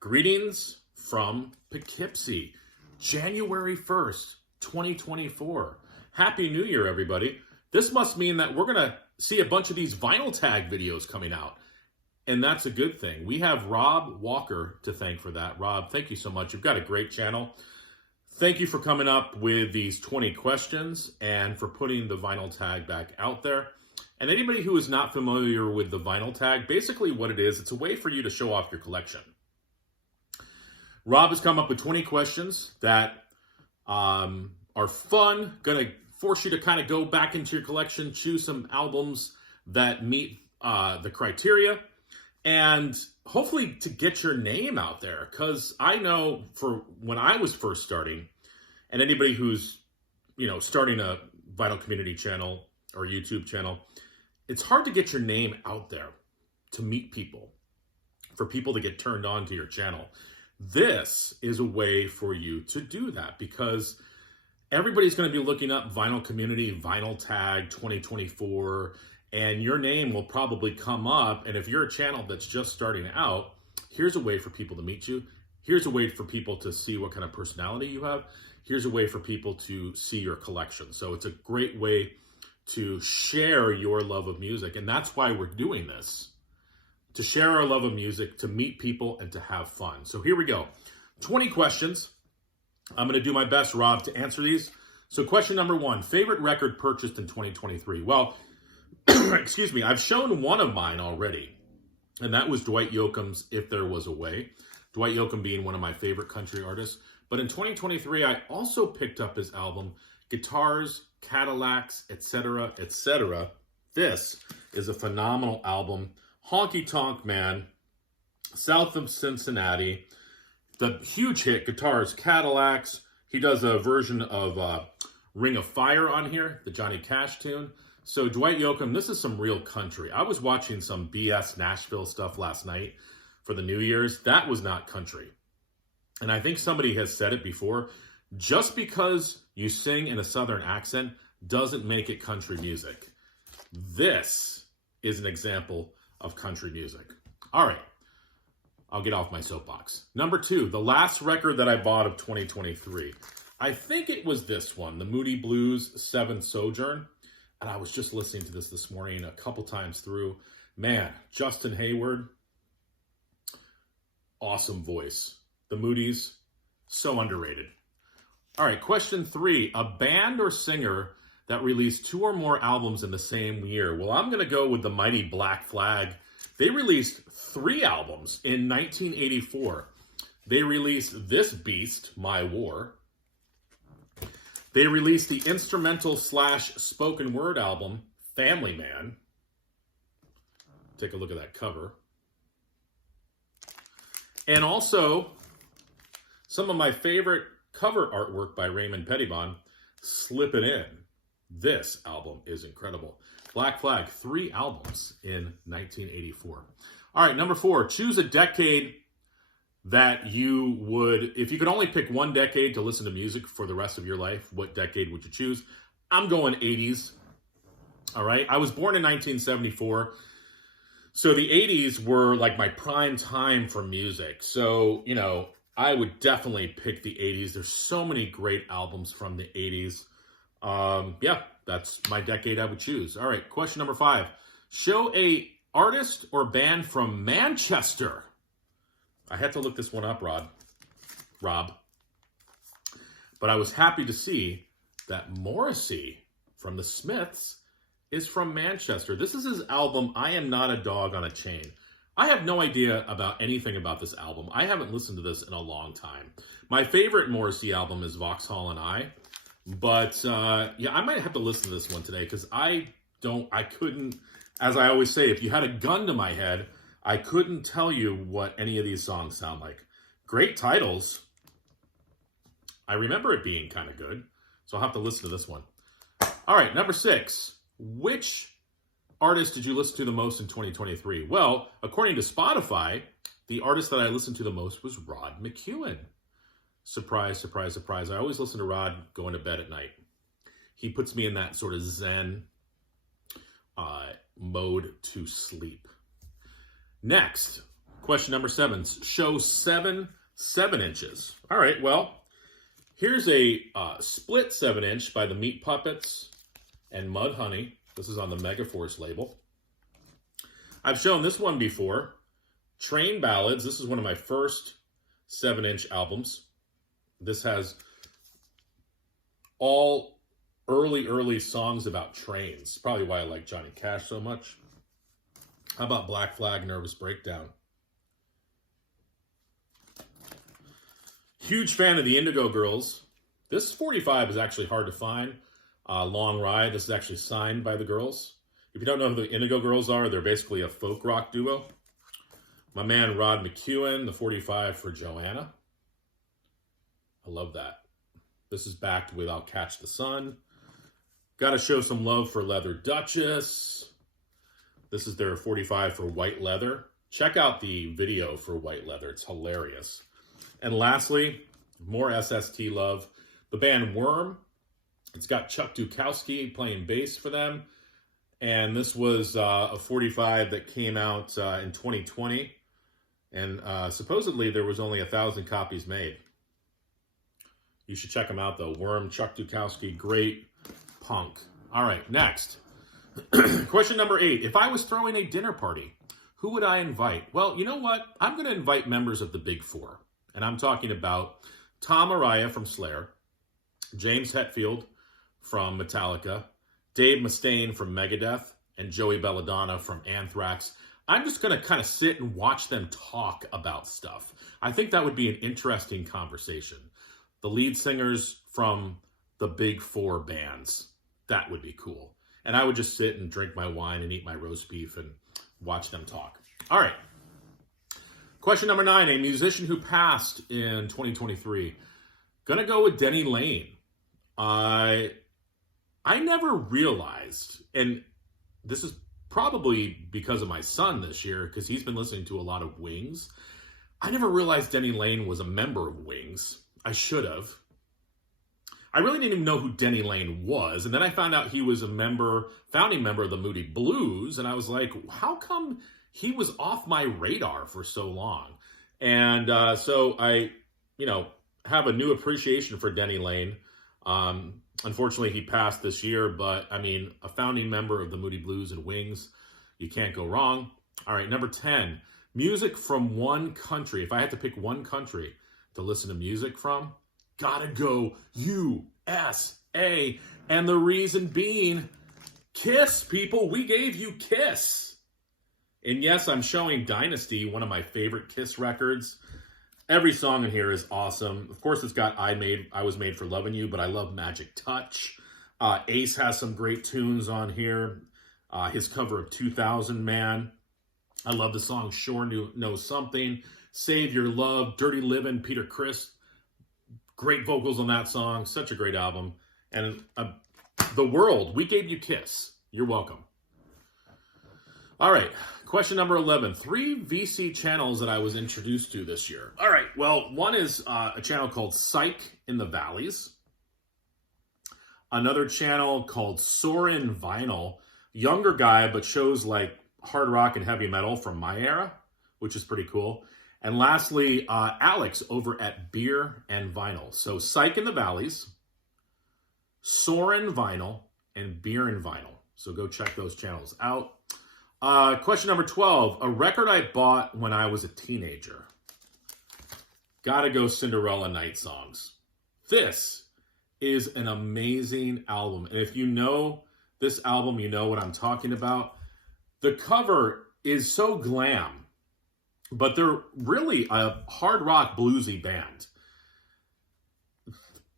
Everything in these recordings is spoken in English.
Greetings from Poughkeepsie, January 1st, 2024. Happy New Year, everybody. This must mean that we're going to see a bunch of these vinyl tag videos coming out, and that's a good thing. We have Rob Walker to thank for that. Rob, thank you so much. You've got a great channel. Thank you for coming up with these 20 questions and for putting the vinyl tag back out there. And anybody who is not familiar with the vinyl tag, basically what it is, it's a way for you to show off your collection. Rob has come up with 20 questions that are fun, going to force you to kind of go back into your collection, choose some albums that meet the criteria, and hopefully to get your name out there. Because I know for when I was first starting, and anybody who's, starting a vinyl community channel or YouTube channel, it's hard to get your name out there to meet people, for people to get turned on to your channel. This is a way for you to do that because everybody's going to be looking up vinyl community, vinyl tag 2024, and your name will probably come up. And if you're a channel that's just starting out, here's a way for people to meet you. Here's a way for people to see what kind of personality you have. Here's a way for people to see your collection. So it's a great way to share your love of music. And that's why we're doing this. To share our love of music, to meet people, and to have fun. So here we go. 20 questions. I'm going to do my best, Rob, to answer these. So question number 1, favorite record purchased in 2023? Well, excuse me, I've shown one of mine already, and that was Dwight Yoakam's If There Was a Way. Dwight Yoakam being one of my favorite country artists. But in 2023, I also picked up his album, Guitars, Cadillacs, etc., etc. This is a phenomenal album. Honky Tonk Man, south of Cincinnati. The huge hit, Guitars, Cadillacs. He does a version of Ring of Fire on here, the Johnny Cash tune. So Dwight Yoakam, this is some real country. I was watching some BS Nashville stuff last night for the New Year's. That was not country. And I think somebody has said it before. Just because you sing in a Southern accent doesn't make it country music. This is an example of country music. All right, I'll get off my soapbox. Number 2, the last record that I bought of 2023. I think it was this one, the Moody Blues 7 Sojourn. And I was just listening to this morning a couple times through. Man, Justin Hayward, awesome voice. The Moody's, so underrated. All right, question 3, a band or singer that released 2 or more albums in the same year. Well, I'm going to go with the mighty Black Flag. They released 3 albums in 1984. They released this beast, My War. They released the instrumental / spoken word album, Family Man. Take a look at that cover. And also, some of my favorite cover artwork by Raymond Pettibon, Slip It In. This album is incredible. Black Flag, 3 albums in 1984. All right, number 4, choose a decade that you would, if you could only pick one decade to listen to music for the rest of your life, what decade would you choose? I'm going 80s. All right, I was born in 1974. So the 80s were like my prime time for music. So, I would definitely pick the 80s. There's so many great albums from the 80s. Yeah, that's my decade I would choose. All right, question number 5. Show a artist or band from Manchester. I had to look this one up, Rob. But I was happy to see that Morrissey from the Smiths is from Manchester. This is his album, I Am Not a Dog on a Chain. I have no idea about anything about this album. I haven't listened to this in a long time. My favorite Morrissey album is Vauxhall and I. But, yeah, I might have to listen to this one today because I couldn't, as I always say, if you had a gun to my head, I couldn't tell you what any of these songs sound like. Great titles. I remember it being kind of good, so I'll have to listen to this one. All right, number 6. Which artist did you listen to the most in 2023? Well, according to Spotify, the artist that I listened to the most was Rod McEwen. Surprise, surprise, surprise. I always listen to Rod going to bed at night. He puts me in that sort of zen mode to sleep. Next, Question number 7. Show 7 7-inches. All right, well, here's a split 7-inch by the Meat Puppets and Mudhoney. This is on the Megaforce label. I've shown this one before. Train Ballads. This is one of my first 7-inch albums. This has all early songs about trains. Probably why I like Johnny Cash so much. How about Black Flag, Nervous Breakdown? Huge fan of the Indigo Girls. This 45 is actually hard to find. Long Ride. This is actually signed by the girls. If you don't know who the Indigo Girls are, they're basically a folk rock duo. My man Rod McEwen, the 45 for Joanna. I love that. This is backed with I'll Catch the Sun. Got to show some love for Leather Duchess. This is their 45 for White Leather. Check out the video for White Leather. It's hilarious. And lastly, more SST love. The band Worm. It's got Chuck Dukowski playing bass for them. And this was a 45 that came out in 2020. And supposedly there was only 1,000 copies made. You should check them out though. Worm, Chuck Dukowski, great punk. All right, next. Question number 8. If I was throwing a dinner party, who would I invite? Well, you know what? I'm going to invite members of the Big Four. And I'm talking about Tom Araya from Slayer, James Hetfield from Metallica, Dave Mustaine from Megadeth, and Joey Belladonna from Anthrax. I'm just going to kind of sit and watch them talk about stuff. I think that would be an interesting conversation. The lead singers from the Big Four bands. That would be cool. And I would just sit and drink my wine and eat my roast beef and watch them talk. All right. Question number 9. A musician who passed in 2023. Gonna go with Denny Laine. I never realized, and this is probably because of my son this year, because he's been listening to a lot of Wings. I never realized Denny Laine was a member of Wings. I should have. I really didn't even know who Denny Laine was. And then I found out he was a founding member of the Moody Blues. And I was like, how come he was off my radar for so long? And so I, have a new appreciation for Denny Laine. Unfortunately, he passed this year, but I mean, a founding member of the Moody Blues and Wings, you can't go wrong. All right, number 10, music from one country. If I had to pick one country to listen to music from, gotta go USA. And the reason being, Kiss, people. We gave you Kiss. And yes, I'm showing Dynasty, one of my favorite Kiss records. Every song in here is awesome. Of course, it's got I Was Made for Loving You, but I love Magic Touch. Ace has some great tunes on here. His cover of 2000 Man. I love the song Sure Knows Something. Save Your Love, Dirty Livin', Peter Criss. Great vocals on that song. Such a great album. And The World, we gave you Kiss. You're welcome. All right, question number 11. 3 VC channels that I was introduced to this year. All right, well, one is a channel called Psych in the Valleys. Another channel called Soren Vinyl. Younger guy, but shows like hard rock and heavy metal from my era, which is pretty cool. And lastly, Alex over at Beer and Vinyl. So Psych in the Valleys, Soren Vinyl, and Beer and Vinyl. So go check those channels out. Question number 12. A record I bought when I was a teenager. Gotta go Cinderella Night Songs. This is an amazing album. And if you know this album, you know what I'm talking about. The cover is so glam, but they're really a hard rock bluesy band.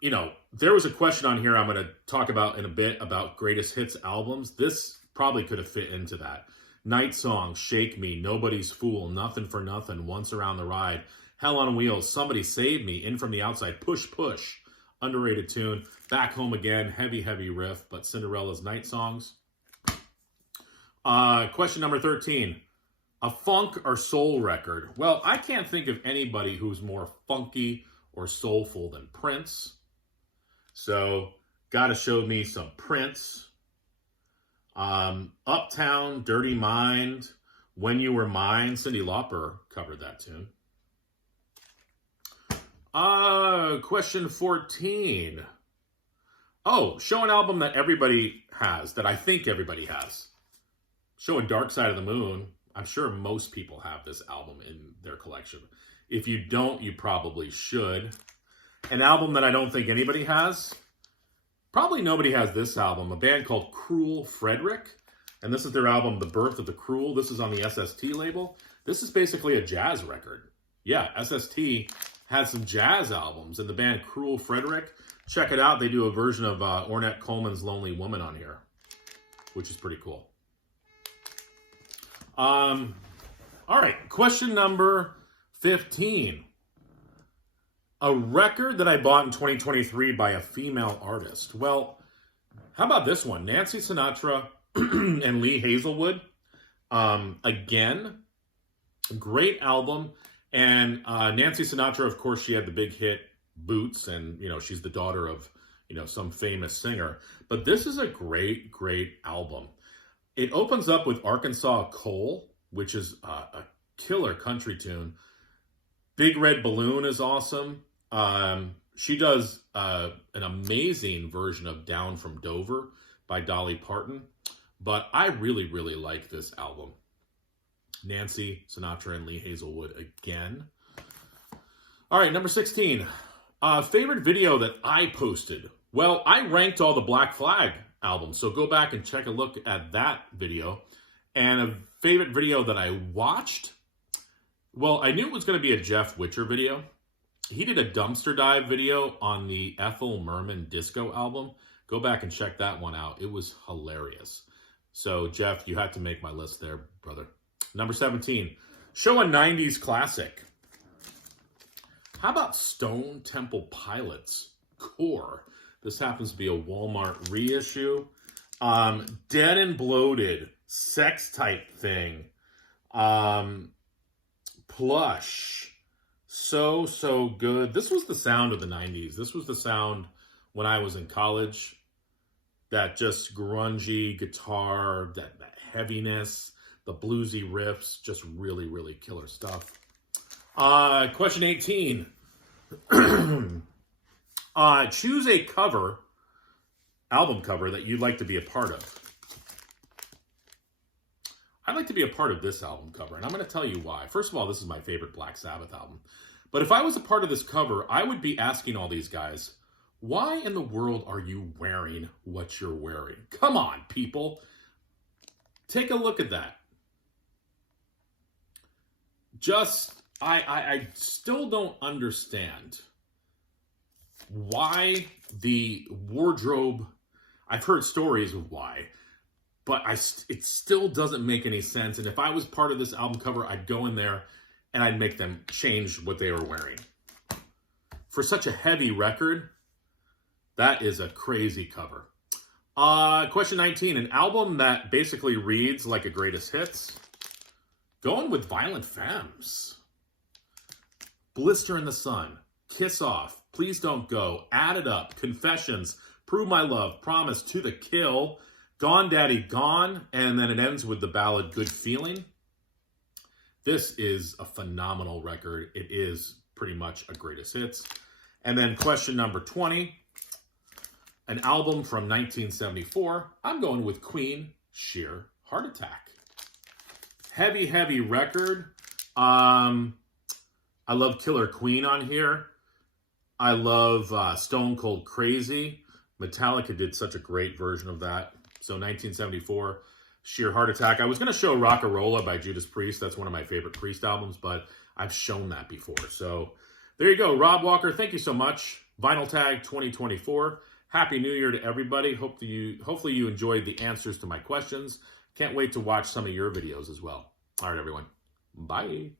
There was a question on here I'm going to talk about in a bit about greatest hits albums. This probably could have fit into that. Night Song, Shake Me, Nobody's Fool, Nothing for Nothing, Once Around the Ride, Hell on Wheels, Somebody Save Me, In From the Outside, Push Push, underrated tune, Back Home Again, heavy riff, but Cinderella's Night Songs. Question number 13, a funk or soul record. Well, I can't think of anybody who's more funky or soulful than Prince. So, gotta show me some Prince. Uptown, Dirty Mind, When You Were Mine, Cyndi Lauper covered that tune. Question 14. Oh, show an album that everybody has, that I think everybody has. Show a Dark Side of the Moon. I'm sure most people have this album in their collection. If you don't, you probably should. An album that I don't think anybody has. Probably nobody has this album. A band called Cruel Frederick. And this is their album, The Birth of the Cruel. This is on the SST label. This is basically a jazz record. Yeah, SST has some jazz albums. And the band Cruel Frederick, check it out. They do a version of Ornette Coleman's Lonely Woman on here, which is pretty cool. All right, question number 15. A record that I bought in 2023 by a female artist. Well, how about this one? Nancy Sinatra and Lee Hazelwood. Again, great album. And Nancy Sinatra, of course, she had the big hit Boots, and, you know, she's the daughter of, you know, some famous singer. But this is a great, great album. It opens up with Arkansas Coal, which is a killer country tune. Big Red Balloon is awesome. She does an amazing version of Down from Dover by Dolly Parton. But I really, really like this album. Nancy Sinatra and Lee Hazelwood again. All right, number 16. Favorite video that I posted. Well, I ranked all the Black Flag albums, so go back and check a look at that video. And a favorite video that I watched, well, I knew it was going to be a Jeff Witcher video. He did a dumpster dive video on the Ethel Merman Disco album. Go back and check that one out. It was hilarious. So, Jeff, you had to make my list there, brother. Number 17, show a 90s classic. How about Stone Temple Pilots, Core? This happens to be a Walmart reissue. Dead and Bloated, Sex Type Thing. Plush. So good. This was the sound of the 90s. This was the sound when I was in college. That just grungy guitar, that heaviness, the bluesy riffs, just really, really killer stuff. Question 18. Choose a cover, album cover, that you'd like to be a part of. I'd like to be a part of this album cover, and I'm going to tell you why. First of all, this is my favorite Black Sabbath album. But if I was a part of this cover, I would be asking all these guys, why in the world are you wearing what you're wearing? Come on, people. Take a look at that. I still don't understand why the wardrobe, I've heard stories of why, but it still doesn't make any sense. And if I was part of this album cover, I'd go in there and I'd make them change what they were wearing. For such a heavy record, that is a crazy cover. Question 19, an album that basically reads like a greatest hits. Going with Violent Femmes. Blister in the Sun, Kiss Off, Please Don't Go, Add It Up, Confessions, Prove My Love, Promise, To the Kill, Gone Daddy Gone, and then it ends with the ballad Good Feeling. This is a phenomenal record. It is pretty much a greatest hits. And then question number 20, an album from 1974. I'm going with Queen, Sheer Heart Attack. Heavy, heavy record. I love Killer Queen on here. I love Stone Cold Crazy. Metallica did such a great version of that. So 1974, Sheer Heart Attack. I was going to show Rock-a-Rolla by Judas Priest. That's one of my favorite Priest albums, but I've shown that before. So there you go. Rob Walker, thank you so much. Vinyl Tag 2024. Happy New Year to everybody. Hopefully you enjoyed the answers to my questions. Can't wait to watch some of your videos as well. All right, everyone. Bye.